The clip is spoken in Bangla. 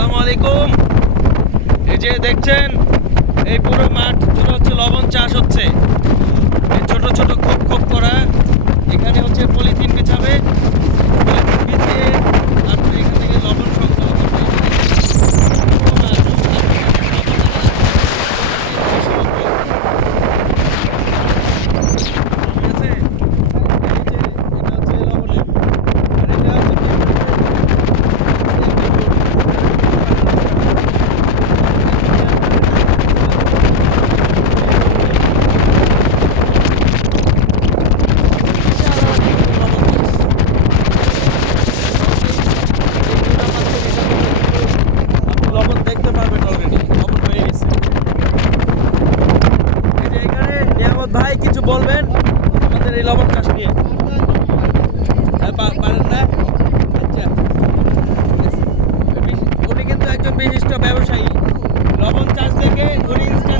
আসসালামু আলাইকুম। এই যে দেখছেন, এই পুরো মাঠ জুড়ে হচ্ছে লবণ চাষ হচ্ছে। এই ছোট ছোট খোপ খোপ করা, এখানে হচ্ছে পলিথিন বিছাবে, পলিথিন বিছিয়ে তারপরে এখান থেকে লবণ সংগ্রহ করবে। পুরো মাঠ, ঠিক আছে? এই যে এটা হচ্ছে লবণের, আর এটা হচ্ছে লবণ দেখতে পারবেন, অলরেডি লবণ হয়ে গেছে। এই যে এখানে নিয়ামত ভাই কিছু বলবেন আমাদের এই লবণ চাষ নিয়ে? পারেন না? আচ্ছা, উনি কিন্তু একজন বিশিষ্ট ব্যবসায়ী। লবণ চাষ থেকে উনি ইনস্ট্যান্ট